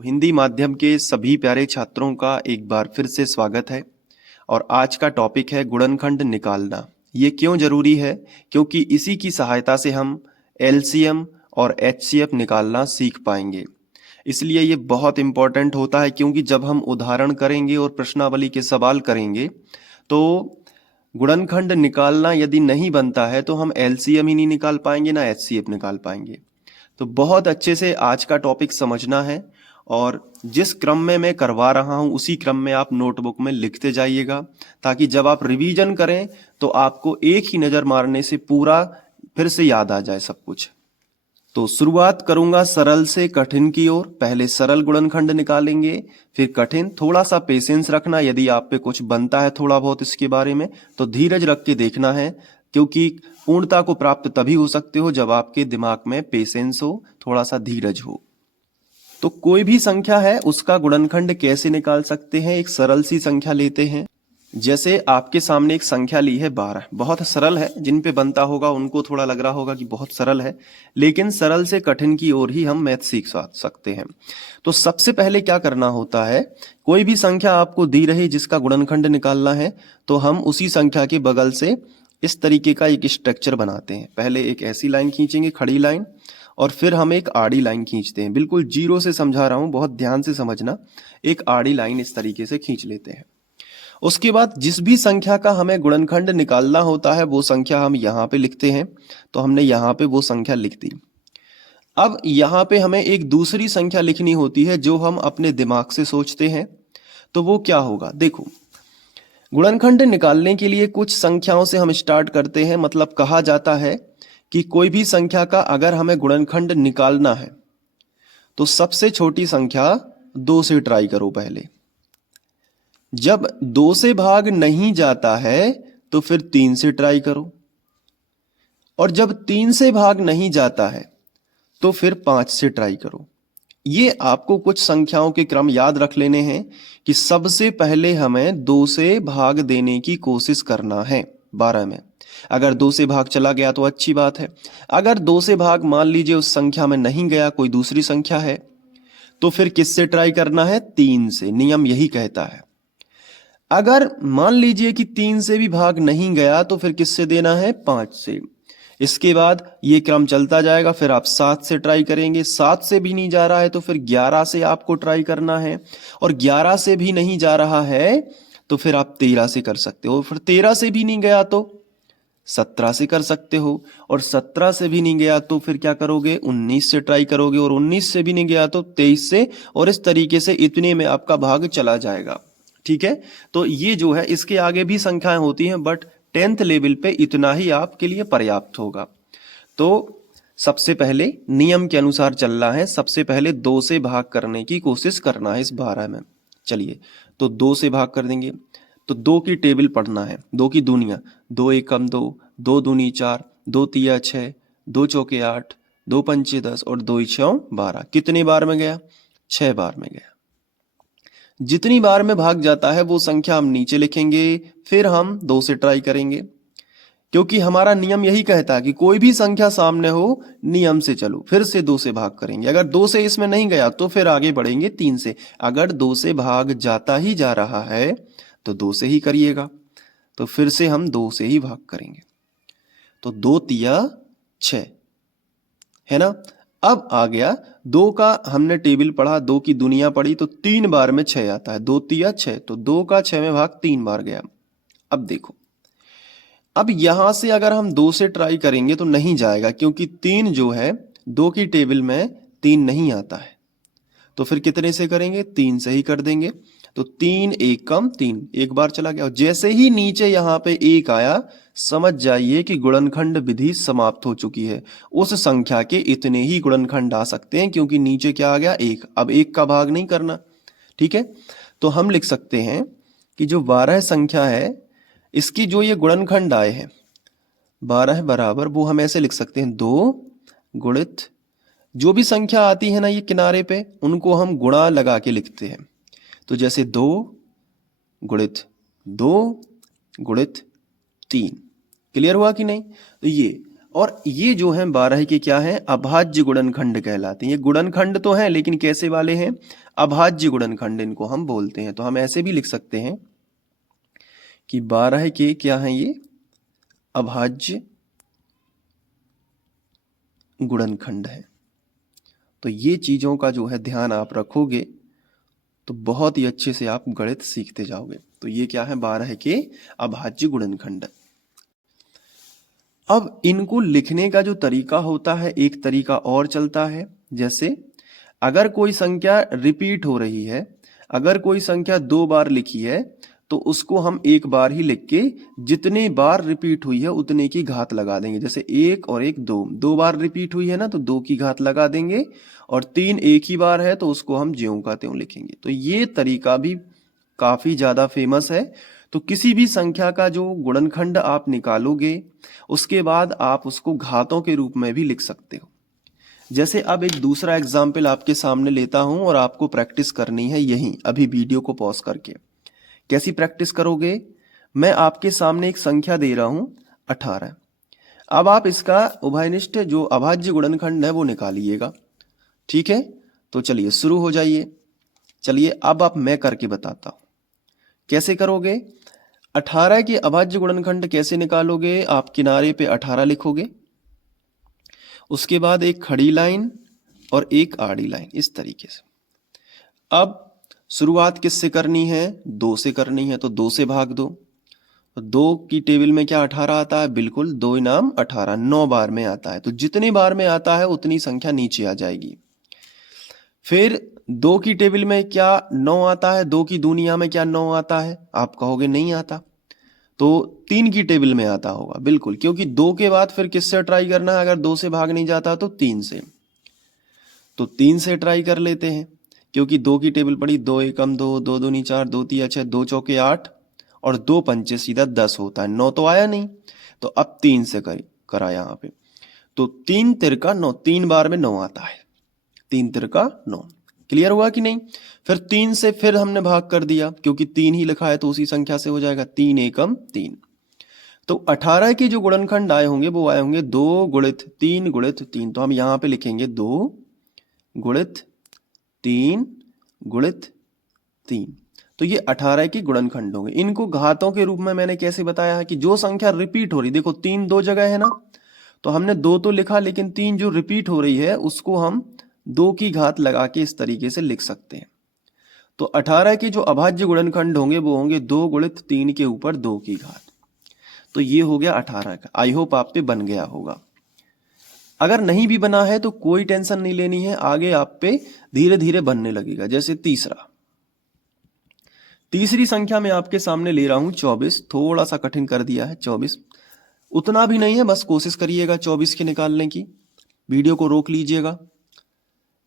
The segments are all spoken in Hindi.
तो हिंदी माध्यम के सभी प्यारे छात्रों का एक बार फिर से स्वागत है। और आज का टॉपिक है गुणनखंड निकालना। ये क्यों जरूरी है? क्योंकि इसी की सहायता से हम एलसीएम और एचसीएफ निकालना सीख पाएंगे। इसलिए ये बहुत इंपॉर्टेंट होता है, क्योंकि जब हम उदाहरण करेंगे और प्रश्नावली के सवाल करेंगे तो गुणनखंड निकालना यदि नहीं बनता है तो हम एलसीएम ही नहीं निकाल पाएंगे, ना एचसीएफ निकाल पाएंगे। तो बहुत अच्छे से आज का टॉपिक समझना है, और जिस क्रम में मैं करवा रहा हूं उसी क्रम में आप नोटबुक में लिखते जाइएगा, ताकि जब आप रिवीजन करें तो आपको एक ही नज़र मारने से पूरा फिर से याद आ जाए सब कुछ। तो शुरुआत करूंगा सरल से कठिन की ओर। पहले सरल गुणनखंड निकालेंगे, फिर कठिन। थोड़ा सा पेशेंस रखना, यदि आप पे कुछ बनता है थोड़ा बहुत इसके बारे में तो धीरज रख के देखना है, क्योंकि पूर्णता को प्राप्त तभी हो सकते हो जब आपके दिमाग में पेशेंस हो, थोड़ा सा धीरज हो। तो कोई भी संख्या है उसका गुणनखंड कैसे निकाल सकते हैं? एक सरल सी संख्या लेते हैं। जैसे आपके सामने एक संख्या ली है 12। बहुत सरल है, जिन पे बनता होगा उनको थोड़ा लग रहा होगा कि बहुत सरल है, लेकिन सरल से कठिन की ओर ही हम मैथ सीख सकते हैं। तो सबसे पहले क्या करना होता है, कोई भी संख्या आपको दी रही जिसका गुणनखंड निकालना है तो हम उसी संख्या के बगल से इस तरीके का एक स्ट्रक्चर बनाते हैं। पहले एक ऐसी लाइन खींचेंगे, खड़ी लाइन, और फिर हम एक आड़ी लाइन खींचते हैं। बिल्कुल जीरो से समझा रहा हूं, बहुत ध्यान से समझना। एक आड़ी लाइन इस तरीके से खींच लेते हैं। उसके बाद जिस भी संख्या का हमें गुणनखंड निकालना होता है वो संख्या हम यहाँ पे लिखते हैं। तो हमने यहाँ पे वो संख्या लिख दी। अब यहाँ पे हमें एक दूसरी संख्या लिखनी होती है जो हम अपने दिमाग से सोचते हैं। तो वो क्या होगा? देखो, गुणनखंड निकालने के लिए कुछ संख्याओं से हम स्टार्ट करते हैं। मतलब कहा जाता है कि कोई भी संख्या का अगर हमें गुणनखंड निकालना है तो सबसे छोटी संख्या 2 से ट्राई करो पहले। जब 2 से भाग नहीं जाता है तो फिर 3 से ट्राई करो, और जब 3 से भाग नहीं जाता है तो फिर 5 से ट्राई करो। ये आपको कुछ संख्याओं के क्रम याद रख लेने हैं कि सबसे पहले हमें 2 से भाग देने की कोशिश करना है 12 में। अगर 2 से भाग चला गया तो अच्छी बात है। अगर 2 से भाग मान लीजिए उस संख्या में नहीं गया, कोई दूसरी संख्या है, तो फिर किससे ट्राई करना है? 3 से। नियम यही कहता है। अगर मान लीजिए कि 3 से भी भाग नहीं गया तो फिर किससे देना है? 5 से। इसके बाद ये क्रम चलता जाएगा। फिर आप 7 से ट्राई करेंगे, 7 से भी नहीं जा रहा है तो फिर 11 से आपको ट्राई करना है, और 11 से भी नहीं जा रहा है तो फिर आप 13 से कर सकते हो। फिर 13 से भी नहीं गया तो 17 से कर सकते हो, और 17 से भी नहीं गया तो फिर क्या करोगे? 19 से ट्राई करोगे, और 19 से भी नहीं गया तो 23 से, और इस तरीके से इतने में आपका भाग चला जाएगा। ठीक है? तो ये जो है, इसके आगे भी संख्याएं होती हैं, बट 10th लेवल पे इतना ही आपके लिए पर्याप्त होगा। तो सबसे पहले नियम के अनुसार चलना है। सबसे पहले 2 से भाग करने की कोशिश करना है इस 12 में। चलिए, तो 2 से भाग कर देंगे। तो 2 की टेबल पढ़ना है, 2 की दुनिया। 2 एकम 2, 2 दूनी 4, 2 तिया 6, 2 चौके 8, 2 पंचे 10, और 2 छौ 12। कितनी बार में गया? 6 बार में गया। जितनी बार में भाग जाता है वो संख्या हम नीचे लिखेंगे, फिर हम 2 से ट्राई करेंगे, क्योंकि हमारा नियम यही कहता है कि कोई भी संख्या सामने हो नियम से चलो। फिर से 2 से भाग करेंगे। अगर 2 से इसमें नहीं गया तो फिर आगे बढ़ेंगे 3 से। अगर 2 से भाग जाता ही जा रहा है तो 2 से ही करिएगा। तो फिर से हम 2 से ही भाग करेंगे। तो 2 तिया 6 है ना। अब आ गया 2 का, हमने टेबल पढ़ा, 2 की दुनिया पढ़ी, तो 3 बार में 6 आता है। 2 तिया 6, तो 2 का 6 में भाग 3 बार गया। अब देखो, अब यहां से अगर हम 2 से ट्राई करेंगे तो नहीं जाएगा, क्योंकि 3 जो है 2 की टेबल में 3 नहीं आता है। तो फिर कितने से करेंगे? 3 से ही कर देंगे। तो 3 एकम 3, एक बार चला गया। और जैसे ही नीचे यहाँ पे 1 आया, समझ जाइए कि गुणनखंड विधि समाप्त हो चुकी है। उस संख्या के इतने ही गुणनखंड आ सकते हैं, क्योंकि नीचे क्या आ गया? 1। अब 1 का भाग नहीं करना। ठीक है? तो हम लिख सकते हैं कि जो 12 संख्या है इसकी जो ये गुणनखंड आए हैं 12 बराबर, वो हम ऐसे लिख सकते हैं 2 गुणित, जो भी संख्या आती है ना ये किनारे पे, उनको हम गुणा लगा के लिखते हैं। तो जैसे 2 गुणित 2 गुणित 3। क्लियर हुआ कि नहीं? तो ये, और ये जो है 12 के क्या है? अभाज्य गुणनखंड कहलाते हैं। ये गुणनखंड तो है, लेकिन कैसे वाले हैं? अभाज्य गुणनखंड इनको हम बोलते हैं। तो हम ऐसे भी लिख सकते हैं कि 12 के क्या हैं ये, अभाज्य गुणनखंड है। तो ये चीजों का जो है ध्यान आप रखोगे तो बहुत ही अच्छे से आप गणित सीखते जाओगे। तो ये क्या है, 12 के अभाज्य गुणनखंड। अब इनको लिखने का जो तरीका होता है, एक तरीका और चलता है। जैसे अगर कोई संख्या रिपीट हो रही है, अगर कोई संख्या 2 बार लिखी है तो उसको हम एक बार ही लिख के जितने बार रिपीट हुई है उतने की घात लगा देंगे। जैसे 1 और 1 2, 2 बार रिपीट हुई है ना तो 2 की घात लगा देंगे, और 3 एक ही बार है तो उसको हम ज्यों का त्यों लिखेंगे। तो ये तरीका भी काफी ज्यादा फेमस है। तो किसी भी संख्या का जो गुणनखंड आप निकालोगे उसके बाद आप उसको घातों के रूप में भी लिख सकते हो। जैसे अब एक दूसरा एग्जाम्पल आपके सामने लेता हूं और आपको प्रैक्टिस करनी है यहीं अभी वीडियो को पॉज करके। कैसी प्रैक्टिस करोगे, मैं आपके सामने एक संख्या दे रहा हूं 18। अब आप इसका उभयनिष्ठ जो अभाज्य गुणनखंड है वो निकालिएगा। ठीक है, तो चलिए शुरू हो जाइए। चलिए अब आप मैं करके बताता हूं कैसे करोगे। 18 के अभाज्य गुणनखंड कैसे निकालोगे, आप किनारे पे 18 लिखोगे, उसके बाद एक खड़ी लाइन और एक आड़ी लाइन, इस तरीके से। अब शुरुआत किससे करनी है, 2 से करनी है, तो 2 से भाग दो। तो 2 की टेबल में क्या 18 आता है, बिल्कुल 2 नाम 18, 9 बार में आता है। तो जितनी बार में आता है उतनी संख्या नीचे आ जाएगी। फिर 2 की टेबल में क्या 9 आता है, 2 की दुनिया में क्या 9 आता है, आप कहोगे नहीं आता। तो 3 की टेबल में आता होगा, बिल्कुल, क्योंकि 2 के बाद फिर किससे ट्राई करना है, अगर 2 से भाग नहीं जाता तो 3 से। तो 3 से ट्राई कर लेते हैं, क्योंकि 2 की टेबल पड़ी, 2 एकम 2, 2 दूनी 4, 2 तिया 6, 2 चौके 8 और 2 पंचे सीधा 10 होता है। 9 तो आया नहीं, तो अब 3 से करा यहाँ पे। तो 3 तिरका 9, 3 बार में 9 आता है, 3 तिरका 9। क्लियर हुआ कि नहीं। फिर 3 से फिर हमने भाग कर दिया, क्योंकि 3 ही लिखा है तो उसी संख्या से हो जाएगा, 3 एकम 3। तो 18 के जो गुणनखंड आए होंगे वो आए होंगे 2 गुणित 3 गुणित 3। तो हम यहाँ पे लिखेंगे 2 गुणित 3 गुणित 3। तो ये 18 के गुणनखंड होंगे। इनको घातों के रूप में मैंने कैसे बताया है कि जो संख्या रिपीट हो रही, देखो 3 2 जगह है ना, तो हमने 2 तो लिखा, लेकिन 3 जो रिपीट हो रही है उसको हम 2 की घात लगा के इस तरीके से लिख सकते हैं। तो 18 के जो अभाज्य गुणनखंड होंगे वो होंगे 2 गुणित 3 के ऊपर 2 की घात। तो ये हो गया 18 का। आई होप आप पे बन गया होगा। अगर नहीं भी बना है तो कोई टेंशन नहीं लेनी है, आगे आप पे धीरे धीरे बनने लगेगा। जैसे तीसरी संख्या में आपके सामने ले रहा हूं 24। थोड़ा सा कठिन कर दिया है 24, उतना भी नहीं है, बस कोशिश करिएगा 24 के निकालने की। वीडियो को रोक लीजिएगा।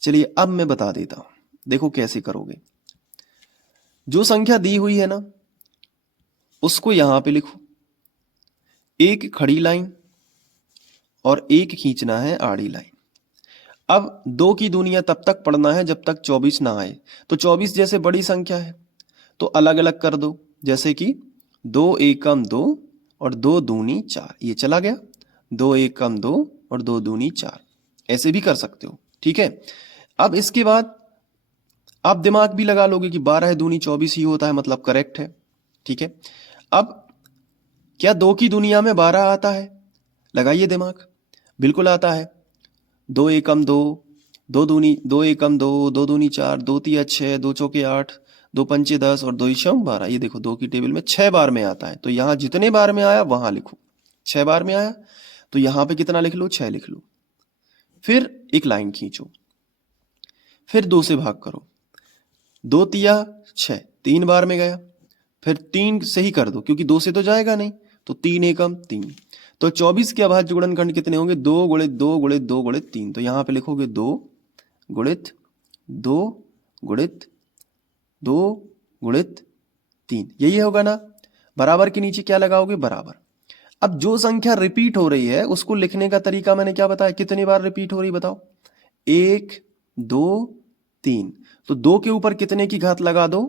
चलिए अब मैं बता देता हूं, देखो कैसे करोगे। जो संख्या दी हुई है ना उसको यहां पे लिखो, एक खड़ी लाइन और एक खींचना है आड़ी लाइन। अब 2 की दुनिया तब तक पढ़ना है जब तक 24 ना आए। तो 24 जैसे बड़ी संख्या है तो अलग अलग कर दो, जैसे कि 2 एकम 2 और 2 दूनी 4, ये चला गया। 2 एकम 2 और 2 दूनी 4, ऐसे भी कर सकते हो। ठीक है, अब इसके बाद आप दिमाग भी लगा लोगे कि 12 दूनी 24 ही होता है, मतलब करेक्ट है। ठीक है, अब क्या 2 की दुनिया में 12 आता है, लगाइए दिमाग, बिल्कुल आता है। 2 एकम 2, 2 एकम 2, 2 दूनी 4, 2 तिया 6, 2 चौके 8, 2 पंचे 10 और 2 इशम 12। ये देखो 2 की टेबल में 6 बार में आता है, तो यहां जितने बार में आया वहां लिखो। 6 बार में आया तो यहां पे कितना लिख लो, 6 लिख लो। फिर एक लाइन खींचो, फिर 2 से भाग करो। 2 तिया 6, 3 बार में गया, फिर 3 से ही कर दो क्योंकि 2 से तो जाएगा नहीं, तो 3 एकम 3। तो 24 के अभाज्य गुणनखंड कितने होंगे, 2 गुणित 2 गुणित 2 गुणित 3। तो यहां पे लिखोगे 2 गुणित 2 गुणित 2 गुणित 3, यही होगा ना। बराबर के नीचे क्या लगाओगे, बराबर। अब जो संख्या रिपीट हो रही है उसको लिखने का तरीका मैंने क्या बताया, कितनी बार रिपीट हो रही बताओ, 1 2 3। तो 2 के ऊपर कितने की घात लगा दो,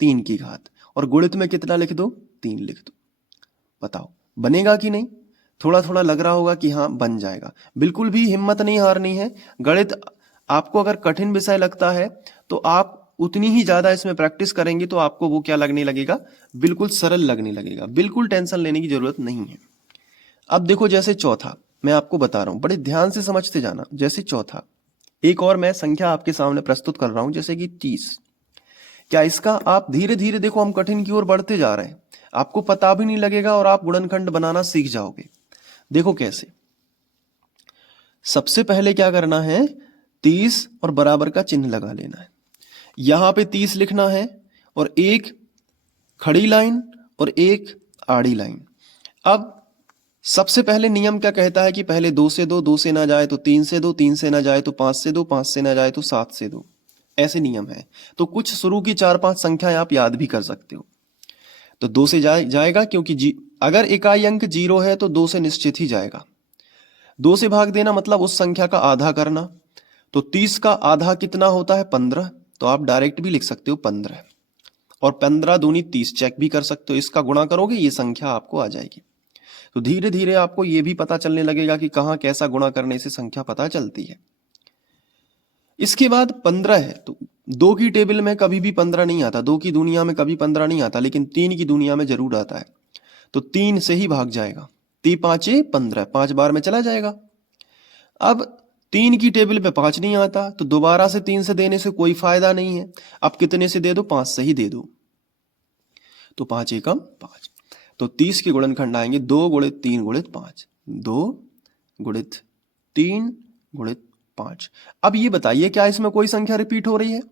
3 की घात, और गुणित में कितना लिख दो, 3 लिख दो। बताओ बनेगा कि नहीं। थोड़ा थोड़ा लग रहा होगा कि हाँ बन जाएगा। बिल्कुल भी हिम्मत नहीं हारनी है। गणित आपको अगर कठिन विषय लगता है तो आप उतनी ही ज्यादा इसमें प्रैक्टिस करेंगे तो आपको वो क्या लगने लगेगा, बिल्कुल सरल लगने लगेगा, बिल्कुल टेंशन लेने की जरूरत नहीं है। अब देखो जैसे चौथा, मैं आपको बता रहा हूं, बड़े ध्यान से समझते जाना। जैसे चौथा, एक और मैं संख्या आपके सामने प्रस्तुत कर रहा हूं, जैसे कि 30। क्या इसका आप धीरे धीरे देखो, हम कठिन की ओर बढ़ते जा रहे हैं, आपको पता भी नहीं लगेगा और आप गुणनखंड बनाना सीख जाओगे। देखो कैसे, सबसे पहले क्या करना है, 30 और बराबर का चिन्ह लगा लेना है। यहां पे 30 लिखना है और एक खड़ी लाइन और एक आड़ी लाइन। अब सबसे पहले नियम क्या कहता है कि पहले 2 से 2, 2 से ना जाए तो 3 से 2, 3 से ना जाए तो 5 से 2, 5 से ना जाए तो 7 से 2, ऐसे नियम है। तो कुछ शुरू की 4-5 संख्याएं आप याद भी कर सकते हो। तो 2 से जाएगा क्योंकि अगर इकाई अंक 0 है तो 2 से निश्चित ही जाएगा। 2 से भाग देना मतलब उस संख्या का आधा करना। तो 30 का आधा कितना होता है, 15। तो आप डायरेक्ट भी लिख सकते हो 15, और 15 दूनी 30 चेक भी कर सकते हो, इसका गुणा करोगे ये संख्या आपको आ जाएगी। तो धीरे धीरे आपको ये भी पता चलने लगेगा कि कहाँ कैसा गुणा करने से संख्या पता चलती है। इसके बाद 15 है, तो 2 की टेबल में कभी भी 15 नहीं आता, 2 की दुनिया में कभी 15 नहीं आता, लेकिन 3 की दुनिया में जरूर आता है। तो 3 से ही भाग जाएगा, 3 5 15, 5 बार में चला जाएगा। अब 3 की टेबल पे 5 नहीं आता, तो दोबारा से 3 से देने से कोई फायदा नहीं है। अब कितने से दे दो, 5 से ही दे दो। तो 5 एकम 5। तो 30 के गुणनखंड आएंगे 2 गुणित 3 गुणित 5, 2 गुणित 3 गुणित 5। अब ये बताइए क्या इसमें कोई संख्या रिपीट हो रही है,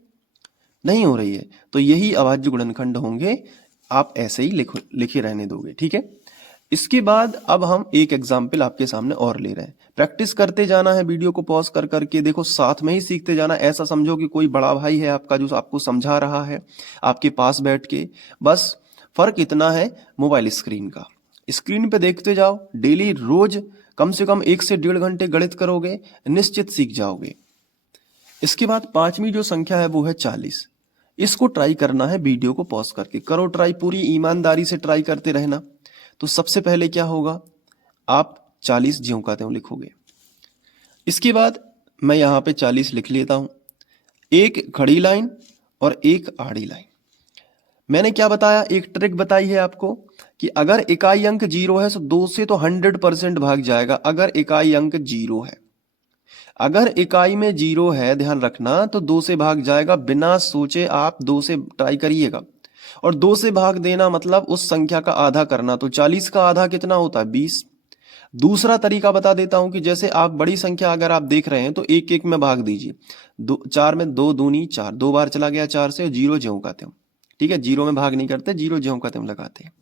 नहीं हो रही है, तो यही अभाज्य गुणनखंड होंगे। आप ऐसे ही लिखे रहने दोगे, ठीक है। इसके बाद अब हम एक एग्जाम्पल आपके सामने और ले रहे हैं। प्रैक्टिस करते जाना है, वीडियो को पॉज कर करके देखो, साथ में ही सीखते जाना। ऐसा समझो कि कोई बड़ा भाई है आपका जो आपको समझा रहा है आपके पास बैठ के। बस फर्क इतना है मोबाइल स्क्रीन का, स्क्रीन पे देखते जाओ, डेली रोज कम से कम 1 से 1.5 घंटे गणित करोगे, निश्चित सीख जाओगे। इसके बाद 5वीं जो संख्या है वो है 40। इसको ट्राई करना है, वीडियो को पॉज करके करो ट्राई, पूरी ईमानदारी से ट्राई करते रहना। तो सबसे पहले क्या होगा, आप 40 ज्यों का त्यों लिखोगे। इसके बाद मैं यहां पे 40 लिख लेता हूं, एक खड़ी लाइन और एक आड़ी लाइन। मैंने क्या बताया, एक ट्रिक बताई है आपको कि अगर इकाई अंक 0 है तो 2 से तो 100% भाग जाएगा। अगर इकाई अंक 0 है, अगर इकाई में 0 है, ध्यान रखना, तो 2 से भाग जाएगा, बिना सोचे आप 2 से ट्राई करिएगा। और 2 से भाग देना मतलब उस संख्या का आधा करना। तो 40 का आधा कितना होता है, 20। दूसरा तरीका बता देता हूं कि जैसे आप बड़ी संख्या अगर आप देख रहे हैं तो एक एक में भाग दीजिए। 4 में 2 दूनी 4, 2 बार चला गया 4 से, 0 ज्यों का त्यों, ठीक है। 0 में भाग नहीं करते, 0 ज्यों का त्यों लगाते हैं।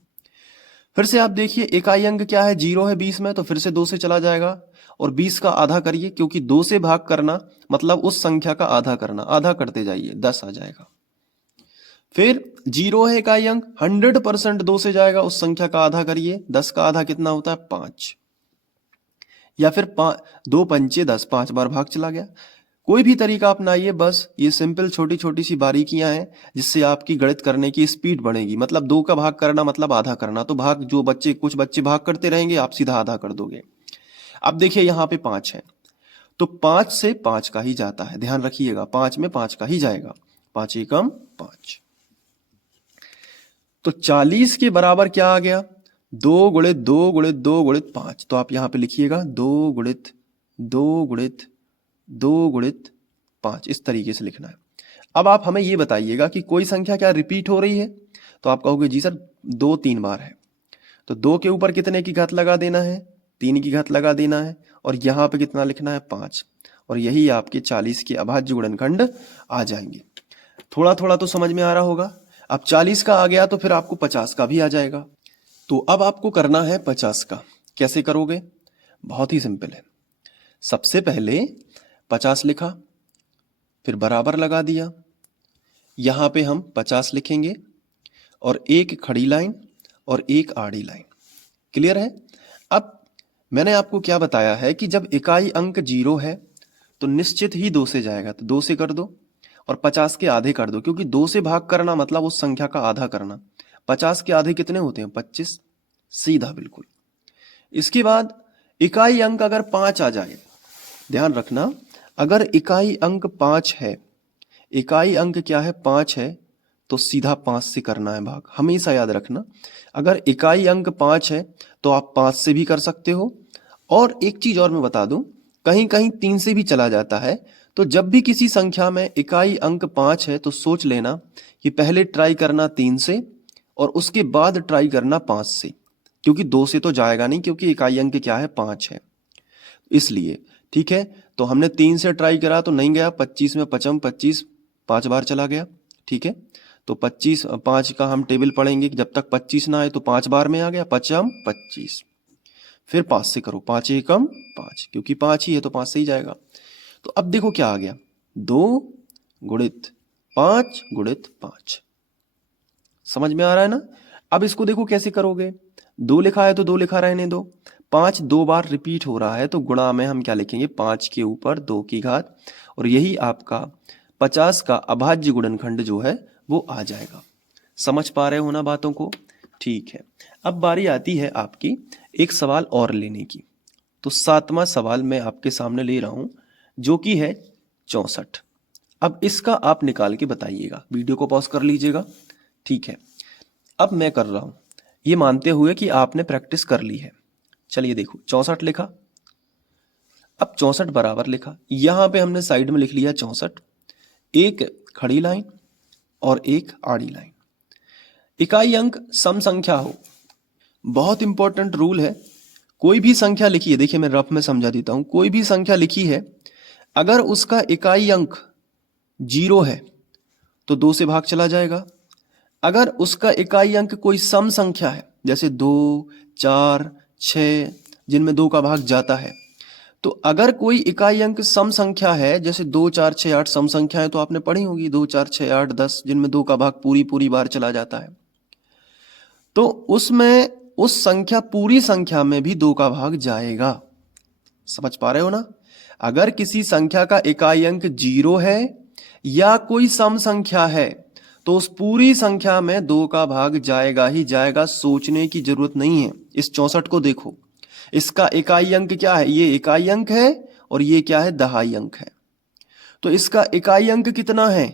फिर से आप देखिए, इकाई अंक क्या है, 0 है 20 में, तो फिर से 2 से चला जाएगा और 20 का आधा करिए, क्योंकि 2 से भाग करना मतलब उस संख्या का आधा करना, आधा करते जाइए, 10 आ जाएगा। फिर 0 है इकाई अंक, 100% 2 से जाएगा, उस संख्या का आधा करिए, 10 का आधा कितना होता है, 5। या फिर 2 पंचे 10, 5 बार भाग चला गया। कोई भी तरीका अपनाइए, बस ये सिंपल छोटी छोटी सी बारीकियां हैं जिससे आपकी गणित करने की स्पीड बढ़ेगी। मतलब 2 का भाग करना मतलब आधा करना, तो भाग जो बच्चे कुछ बच्चे भाग करते रहेंगे, आप सीधा आधा कर दोगे। अब देखिए यहाँ पे 5 है, तो 5 से 5 का ही जाता है, ध्यान रखिएगा, 5 में 5 का ही जाएगा, 5 एकम 5। तो 40 के बराबर क्या आ गया, 2 गुणित 2 गुणित 2 गुणित 5। तो आप यहां पे लिखिएगा 2 गुणित 2 गुणित 2 गुणित 5, इस तरीके से लिखना है। अब आप हमें ये बताइएगा कि कोई संख्या क्या रिपीट हो रही है, तो आप कहोगे जी सर 2 3 बार है। तो 2 के ऊपर कितने की घात लगा देना है, 3 की घात लगा देना है, और यहां पे कितना लिखना है, 5। और यही आपके 40 के अभाज्य गुणनखंड आ जाएंगे। थोड़ा थोड़ा तो समझ में आ रहा होगा। अब 40 का आ गया तो फिर आपको 50 का भी आ जाएगा। तो अब आपको करना है 50 का। कैसे करोगे, बहुत ही सिंपल है। सबसे पहले 50 लिखा, फिर बराबर लगा दिया, यहां पे हम 50 लिखेंगे और एक खड़ी लाइन और एक आड़ी लाइन। क्लियर है। अब मैंने आपको क्या बताया है कि जब इकाई अंक 0 है तो निश्चित ही 2 से जाएगा, तो 2 से कर दो और 50 के आधे कर दो, क्योंकि 2 से भाग करना मतलब उस संख्या का आधा करना। 50 के आधे कितने होते हैं, 25, सीधा बिल्कुल। इसके बाद इकाई अंक अगर 5 आ जाए, ध्यान रखना, अगर इकाई अंक 5 है, इकाई अंक क्या है, 5 है, तो सीधा 5 से करना है भाग, हमेशा याद रखना। अगर इकाई अंक 5 है तो आप 5 से भी कर सकते हो। और एक चीज और मैं बता दूं, कहीं कहीं 3 से भी चला जाता है। तो जब भी किसी संख्या में इकाई अंक 5 है तो सोच लेना कि पहले ट्राई करना 3 से और उसके बाद ट्राई करना 5 से, क्योंकि 2 से तो जाएगा नहीं, क्योंकि इकाई अंक क्या है, 5 है, इसलिए। ठीक है, तो हमने 3 से ट्राई करा तो नहीं गया, 25 में पचम 25 5 बार चला गया। ठीक है, तो 25 5 का हम टेबल पढ़ेंगे कि जब तक 25 ना आए तो 5 बार में आ गया, पचम 25। फिर 5 से करो, 5 एकम 5, क्योंकि 5 ही है तो 5 से ही जाएगा। तो अब देखो क्या आ गया, 2 गुणित 5 गुणित 5। समझ में आ रहा है ना। अब इसको देखो कैसे करोगे, 2 लिखा है तो 2 लिखा रहने दो, 5 2 बार रिपीट हो रहा है तो गुणा में हम क्या लिखेंगे, 5 के ऊपर 2 की घात, और यही आपका 50 का अभाज्य गुणनखंड जो है वो आ जाएगा। समझ पा रहे हो ना बातों को। ठीक है, अब बारी आती है आपकी एक सवाल और लेने की। तो 7वां सवाल मैं आपके सामने ले रहा हूं, जो कि है 64। अब इसका आप निकाल के बताइएगा, वीडियो को पॉज कर लीजिएगा। ठीक है, अब मैं कर रहा हूं, ये मानते हुए कि आपने प्रैक्टिस कर ली है। चलिए देखो, 64 लिखा। अब 64 बराबर लिखा, यहां पे हमने साइड में लिख लिया 64, एक खड़ी लाइन और एक आड़ी लाइन। इकाई अंक सम संख्या हो, बहुत इंपॉर्टेंट रूल है। कोई भी संख्या लिखी है, देखिए मैं रफ में समझा देता हूं, कोई भी संख्या लिखी है, अगर उसका इकाई अंक 0 है तो 2 से भाग चला जाएगा। अगर उसका इकाई अंक कोई सम संख्या है, जैसे 2 4 6, जिनमें 2 का भाग जाता है, तो अगर कोई इकाई अंक सम संख्या है, जैसे 2 4 6 8 सम संख्या है तो आपने पढ़ी होगी, 2 4 6 8 10, जिनमें 2 का भाग पूरी पूरी बार चला जाता है, तो उसमें उस संख्या पूरी संख्या में भी 2 का भाग जाएगा। समझ पा रहे हो ना। अगर किसी संख्या का इकाई अंक 0 है या कोई सम संख्या है तो उस पूरी संख्या में 2 का भाग जाएगा ही जाएगा, सोचने की जरूरत नहीं है। इस 64 को देखो, इसका इकाई अंक क्या है, ये इकाई अंक है और ये क्या है, दहाई अंक है। तो इसका इकाई अंक कितना है,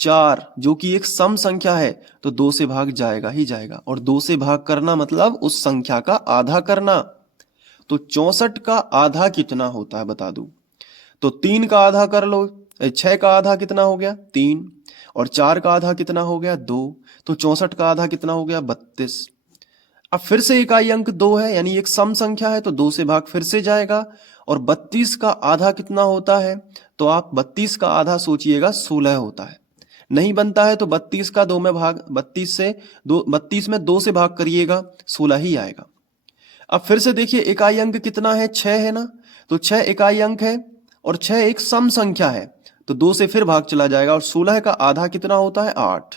4, जो कि एक सम संख्या है, तो 2 से भाग जाएगा ही जाएगा। और 2 से भाग करना मतलब उस संख्या का आधा करना। तो 64 का आधा कितना होता है बता दूं, तो 3 का आधा कर लो, 6 का आधा कितना हो गया, 3, और 4 का आधा कितना हो गया, 2, तो 64 का आधा कितना हो गया, 32। अब फिर से इकाई अंक 2 है, यानी एक सम संख्या है, तो 2 से भाग फिर से जाएगा। और 32 का आधा कितना होता है, तो आप 32 का आधा सोचिएगा 16 होता है। नहीं बनता है तो 32 का 2 में भाग, 32 में 2 से भाग करिएगा, 16 ही आएगा। अब फिर से देखिए, इकाई अंक कितना है, 6 है ना, तो 6 इकाई अंक है और 6 एक सम संख्या है, तो 2 से फिर भाग चला जाएगा, और 16 का आधा कितना होता है, 8।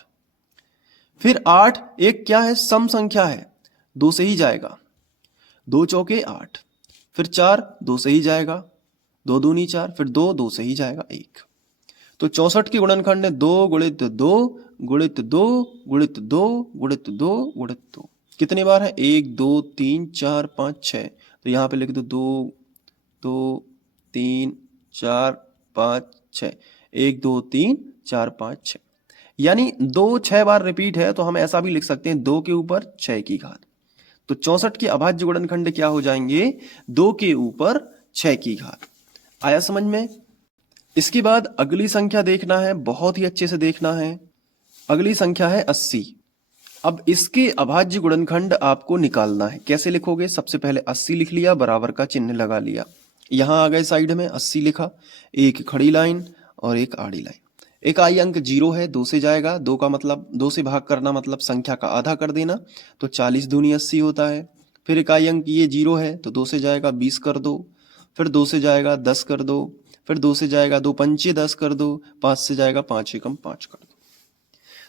फिर 8 एक क्या है, सम संख्या है, 2 से ही जाएगा, 2 चौके 8। फिर 4 2 से ही जाएगा, 2 दूनी 4, फिर 2 2 से ही जाएगा 1। तो 64 के गुणनखंड है 2 गुणित 2 गुणित 2 गुणित 2 गुणित 2 गुणित 2। कितने बार है, 1 2 3 4 5 6, तो यहाँ पे लिख दो 2 2 3 4 5 6, 1 2 3 4 5 6, यानी 2 6 बार रिपीट है, तो हम ऐसा भी लिख सकते हैं 2 के ऊपर 6 की घात। तो 64 के अभाज्य गुणनखंड क्या हो जाएंगे, 2 के ऊपर 6 की घात। आया समझ में। इसके बाद अगली संख्या देखना है, बहुत ही अच्छे से देखना है। अगली संख्या है 80। अब इसके अभाज्य गुणनखंड आपको निकालना है। कैसे लिखोगे, सबसे पहले 80 लिख लिया, बराबर का चिन्ह लगा लिया, यहां आ गए साइड में 80 लिखा, एक खड़ी लाइन और एक आड़ी लाइन। इकाई अंक 0 है, 2 से जाएगा, 2 का मतलब 2 से भाग करना मतलब संख्या का आधा कर देना, तो 40 दूनी 80 होता है। फिर इकाई अंक ये 0 है तो 2 से जाएगा, 20 कर दो, फिर 2 से जाएगा 10 कर दो, फिर 2 से जाएगा 2 पंचे 10 कर दो, 5 से जाएगा 5 एकम 5 कर दो।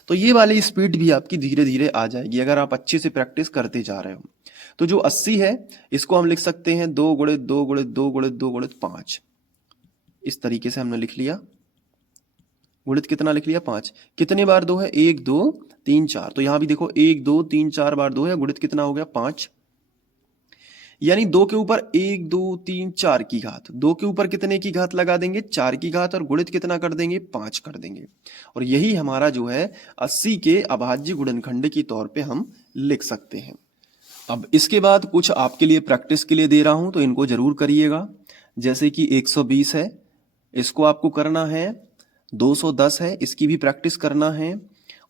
तो ये वाली स्पीड भी आपकी धीरे धीरे आ जाएगी अगर आप अच्छे से प्रैक्टिस करते जा रहे हो। तो जो 80 है इसको हम लिख सकते हैं 2 गुणित 2 गुणित 2 गुणित 2 गुणित 5। इस तरीके से हमने लिख लिया, गुणित कितना लिख लिया, 5। कितने बार 2 है, 1 2 3 4, तो यहां भी देखो 1 2 3 4 बार 2 है, गुणित कितना हो गया, 5। यानी 2 के ऊपर 1 2 3 4 की घात, 2 के ऊपर कितने की घात लगा देंगे, 4 की घात, और गुणित कितना कर देंगे, 5 कर देंगे। और यही हमारा जो है 80 के अभाज्य गुणनखंड के तौर पे हम लिख सकते हैं। अब इसके बाद कुछ आपके लिए प्रैक्टिस के लिए दे रहा हूं, तो इनको जरूर करिएगा। जैसे कि 120 है, इसको आपको करना है, 210 है, इसकी भी प्रैक्टिस करना है,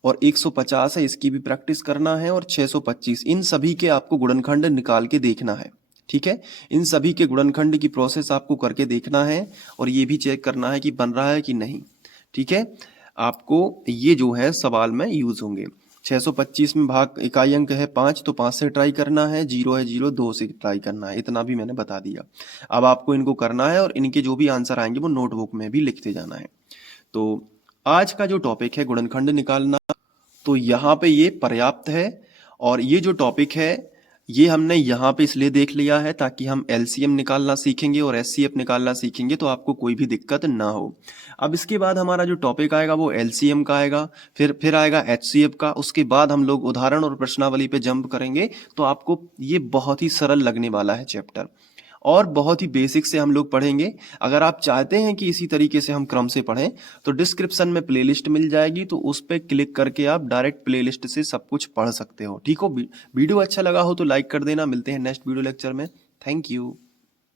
और 150 है, इसकी भी प्रैक्टिस करना है, और 625, इन सभी के आपको गुणनखंड निकाल के देखना है। ठीक है, इन सभी के गुणनखंड की प्रोसेस आपको करके देखना है, और ये भी चेक करना है कि बन रहा है कि नहीं। ठीक है, आपको ये जो है सवाल में यूज होंगे। 625 में भाग इकाई अंक है 5, तो 5 से ट्राई करना है, 0 है 0, 2 से ट्राई करना है, इतना भी मैंने बता दिया। अब आपको इनको करना है, और इनके जो भी आंसर आएंगे वो नोटबुक में भी लिखते जाना है। तो आज का जो टॉपिक है गुणनखंड निकालना, तो यहाँ पे ये पर्याप्त है। और ये जो टॉपिक है ये हमने यहाँ पे इसलिए देख लिया है ताकि हम एलसीएम निकालना सीखेंगे और एचसीएफ निकालना सीखेंगे, तो आपको कोई भी दिक्कत ना हो। अब इसके बाद हमारा जो टॉपिक आएगा वो एलसीएम का आएगा, फिर आएगा एचसीएफ का, उसके बाद हम लोग उदाहरण और प्रश्नावली पे जंप करेंगे। तो आपको ये बहुत ही सरल लगने वाला है चैप्टर, और बहुत ही बेसिक से हम लोग पढ़ेंगे। अगर आप चाहते हैं कि इसी तरीके से हम क्रम से पढ़ें, तो डिस्क्रिप्शन में प्लेलिस्ट मिल जाएगी, तो उस पर क्लिक करके आप डायरेक्ट प्लेलिस्ट से सब कुछ पढ़ सकते हो। ठीक हो, वीडियो अच्छा लगा हो तो लाइक कर देना। मिलते हैं नेक्स्ट वीडियो लेक्चर में। Thank you.